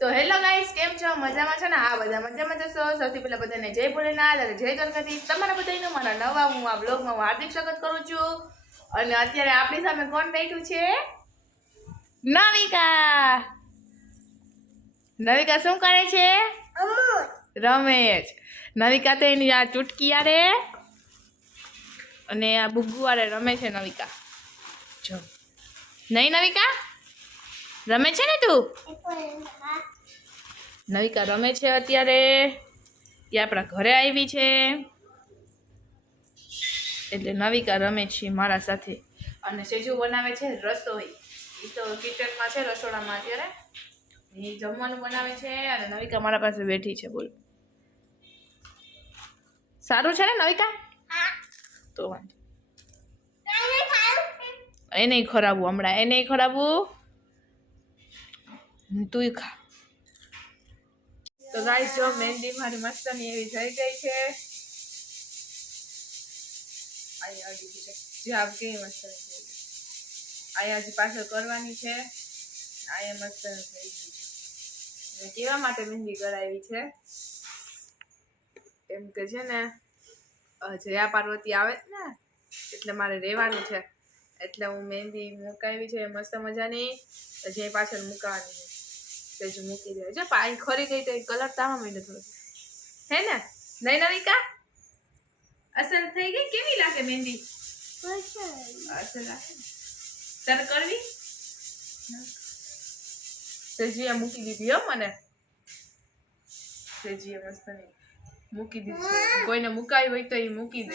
તો hello guys, કેમ છો? મજામાં છો ને? હા, બધા મજામાં જશો. સૌથી પહેલા બધાને જય ભોલેનાથ અને જય દ્વારકાધીશ. તમારા બધાનું મારા નવા હું આ બ્લોગમાં હાર્દિક સ્વાગત કરું છું. અને અત્યારે આપણી સામે કોણ બેઠું છે? નવિકા. નવિકા શું કરે છે? રમેશ. નવિકા તો એની આ ચૂટકી આરે અને આ બુગ્ગુ આરે રમે છે. નવિકા જો નહીં નવિકા રમે છે ને તું? નવિકા રમે છે અત્યારે. એ આપણા ઘરે આવી છે એટલે નવિકા રમે છે મારા સાથે. અને સેજુ બનાવે છે રસોઈ. એ તો કિચનમાં છે, રસોડામાં અત્યારે એ જમવાનું બનાવે છે. અને નવિકા મારા પાસે બેઠી છે. બોલ, સારું છે ને નવિકા? તો વાંધો એને ખરાબું હમણાં, એને ખરાબું તું ખા. તો ગાઈસ જો મહેંદી મારી મસ્તની એવી થઈ ગઈ છે. અહીંયા હજી છે જે આપ કેવી મસ્ત થઈ ગઈ. અહીંયા હજી પાછળ કરવાની છે. અહીંયા મસ્ત થઈ ગઈ છે. કેવા માટે મહેંદી કરાવી છે એમ કે છે ને જયા પાર્વતી આવે ને એટલે મારે રહેવાનું છે, એટલે હું મહેંદી મુકાવી છે મસ્ત મજાની. જે પાછળ મુકાવાની છે જ મૂકી દે. જો પાણી ખરી ગઈ તો કલર તાવા માંડ્યો થોડો, હે ને? નહીં નવિકા? અસર થઈ ગઈ? કેવી લાગે મહેંદી? અસર લાગે. તારે કરવી? તેજીએ મૂકી દીધી હો મને. તેજીએ મસ્ત મૂકી દીધી. કોઈને મુકાવી હોય તો એ મૂકી દે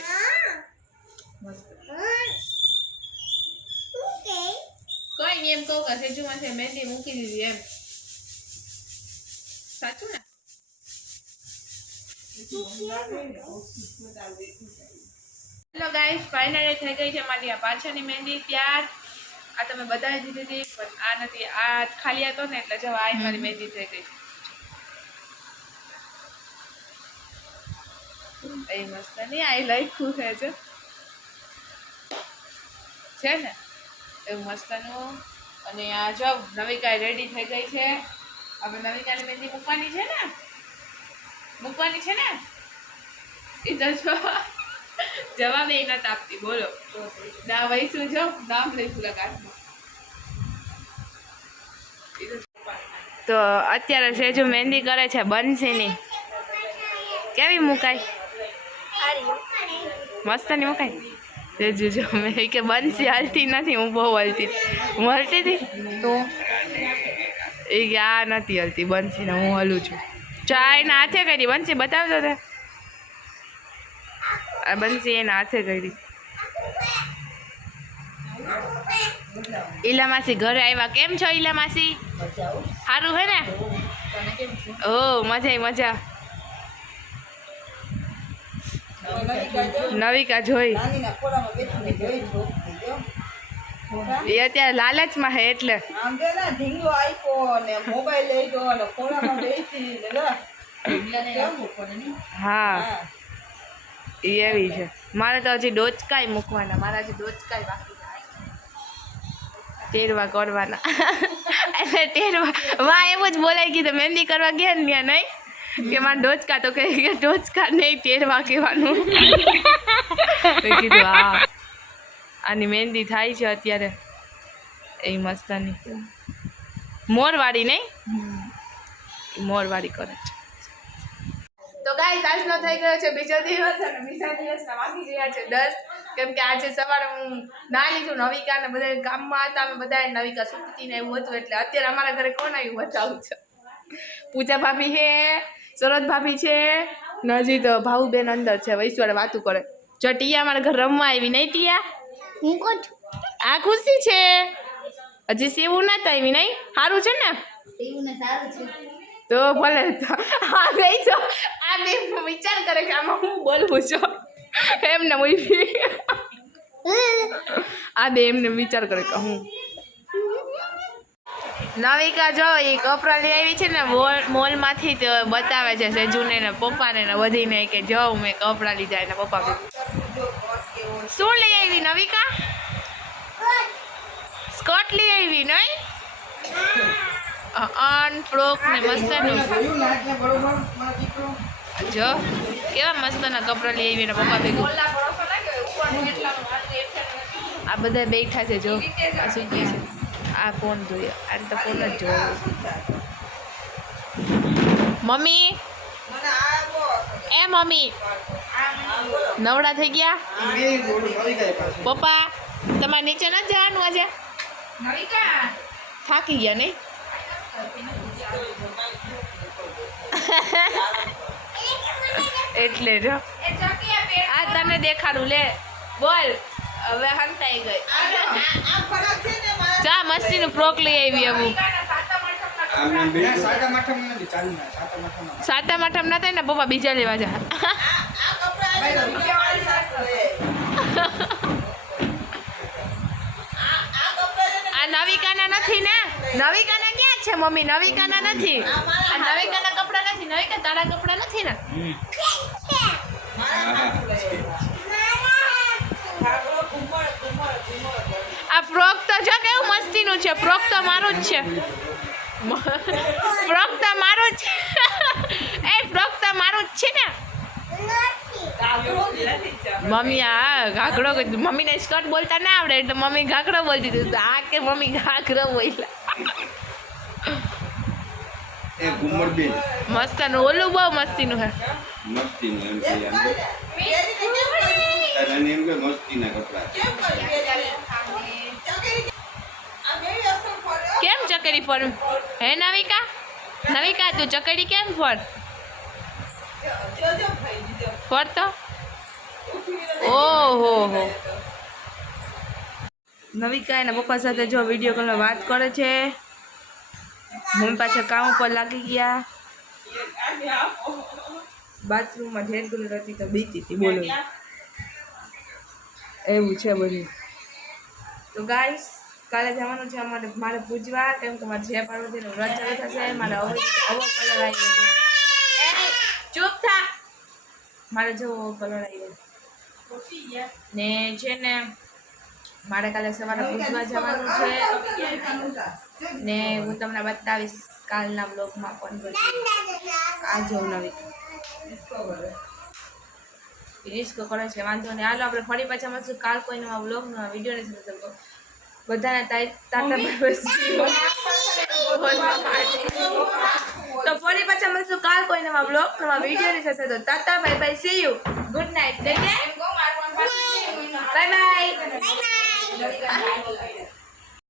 મસ્ત. કોઈ નહીં, એમ કહું કે સેજુ માથે મહેંદી મૂકી દીધી એમ. સાચું ને? હેલો ગાઈસ, ફાઇનલી થઈ ગઈ છે મારી આ પાછળની મહેંદી તૈયાર. આ તમે બતાવી દીધી હતી પણ આ નથી, આ ખાલી હતો ને એટલે જો આ મારી મહેંદી થઈ ગઈ છે. એ મસ્ત નહીં, આ લખ્યું છે ને એવું મસ્તનું. અને આ જો નવિકા રેડી થઈ ગઈ છે. હવે નવિકાની મહેંદી મૂકવાની છે ને, મૂકવાની છે ને. એ તો જો જવાબ એ નથી આપતી. બોલો ના વૈસું જો નામ લઈશું લગાડમાં. તો અત્યારે સેજુ મહેંદી કરે છે બંસીની. કેવી મુકાય? મસ્ત ની મુકાય. સેજુ જો મેં કે બંસી હાલતી નથી, હું બહુ હલતી. હું હલતી હતી તો એ કે આ નથી હલતી બંસી ને હું હલું છું. ચા એના હાથે કરી બંસી બતાવજો તે. આ બંસી એના હાથે કરી. ઈલા માસી ઘરે આવ્યા. કેમ છો ઈલા માસી? સારું હે ને? ઓ મજા મજા. નવિકા જોઈ એ અત્યારે લાલચમાં હે એટલે. હા એ એવી છે. મારે તો હજી ડોચકાઈ મૂકવાના. મારા હજી ડોચકાઈ બાકી તેરવા કરવાના. એટલે તેરવા વાહ એવું જ બોલાઈ ગયું. તો મહેંદી કરવા ગયા ને ત્યાં નહીં કે મારા ડોચકા, તો કે ડોચકા નહીં તેરવા કહેવાનું. કીધું હા આની મહેંદી થાય છે અત્યારે એ મસ્તની મોરવાળી નહીં, મોરવાળી કરે છે. તો ગાઈસ આજનો થઈ ગયો છે બીજો દિવસ અને બીજા દિવસના વાગી ગયા છે 10. કેમ કે આજે સવારે હું ના લીધું. નવિકા ને બધા કામમાં હતા, અમે બધા નવિકા સુતી ને એવું હતું. એટલે અત્યારે અમારા ઘરે કોણ આવ્યું બતાવું છે? પૂજા ભાભી છે, સરોજ ભાભી છે, નજી તો ભાઉબેન અંદર છે. વૈશ્વર વાતું કરે. જો ટીયા અમારા ઘર રમવા આવી નહીં. ટીયા હું કોણ છું? આ ખુશી છે. હજી સેવું ના આવી નહીં. સારું છે ને? સેવું ને સારું છે તો ભલે. આ બે જો આ બે વિચાર કરે કે આમાં હું બોલવું છું એમને આ બે એમને વિચાર કરે કે હું. નવિકા જો એ કપડાં લઈ આવી છે ને મોલમાંથી, તો બતાવે છે સેજુને ને પપ્પાને ને બધીને કે જો મેં કપડાં લીધા. એના પપ્પા શું લઈ આવી નવિકા? સ્કર્ટ લઈ આવી નહીં? ફ્રોક ને મસ્તનું જો કેવા મસ્તના કપડાં લઈ આવીને પપ્પા ભેગું આ બધા બેઠા છે જો આ સુઈ ગઈ છે આ ફોન જોઈએ આ તો ફોન જ જોવો મમ્મી એ મમ્મી નવડા થઈ ગયા પપ્પા તમારે નીચે ન જવાનું આજે થાકી ગયા નહીં એટલે જો આ તને દેખાડું લે બોલ હવે હંતાઈ ગઈ જા મસ્તીનું ફ્રોક લઈ આવી એવું સાતમ આઠમ ના થાય ને પપ્પા બીજા લેવા જા આ નવિકાના નથી ને નવિકાના ક્યાં છે મમ્મી નવિકાના નથી આ નવિકાના કપડા નથી નવિકા તારા કપડા નથી ને આ ફ્રોક તો જો કેવું મસ્તીનું છે ફ્રોક તો મારું જ છે ફ્રોક તો મારું જ એ ફ્રોક તો મારું જ છે ને મમ્મી આ ઘાઘરો મમ્મીને સ્કર્ટ બોલતા ના આવડે એટલે મમ્મી ઘાઘરો બોલતી હતી તો આ કે મમ્મી ઘાઘરો બોલ્યા મસ્તનું ઓલું બહુ મસ્તીનું હે કેમ ચકડી ફર હે નવિકા નવિકા તું ચકડી કેમ ફર ફરતો ઓહો હો નવિકા એના પપ્પા સાથે જો વિડીયો કોલમાં વાત કરે છે મમ્મી પાછળ કામ ઉપર લાગી ગયા બાથરૂમમાં ઢેર ગુલ હતી તો બીતી હતી બોલો એવું છે બધું તો ગાઈસ કાલે જવાનું છે મારે પૂજવા કેમ કે મારે જય પાર્વતીનું વ્રત ચાલુ થશે મારે અવો કલર આવી ગયો ચૂપ થા મારે જો કલર આવી ગયો ને છે ને મારે કાલે સવારે પૂજવા જવાનું છે ને હું તમને બતાવીશ કાલના બ્લોગમાં પણ આ જોઉં નવી રિસ્ક કરે છે વાંધો નહીં હાલો આપણે ફરી પાછા મળશું કાલ કોઈ નવા બ્લોગનો વિડીયો નથી થતો બધાને તાતા તો ફરી પાછા મળશું કાલ કોઈ નવા બ્લોગ નવા વિડીયો નથી થતો તાતા bye bye see you good night bye by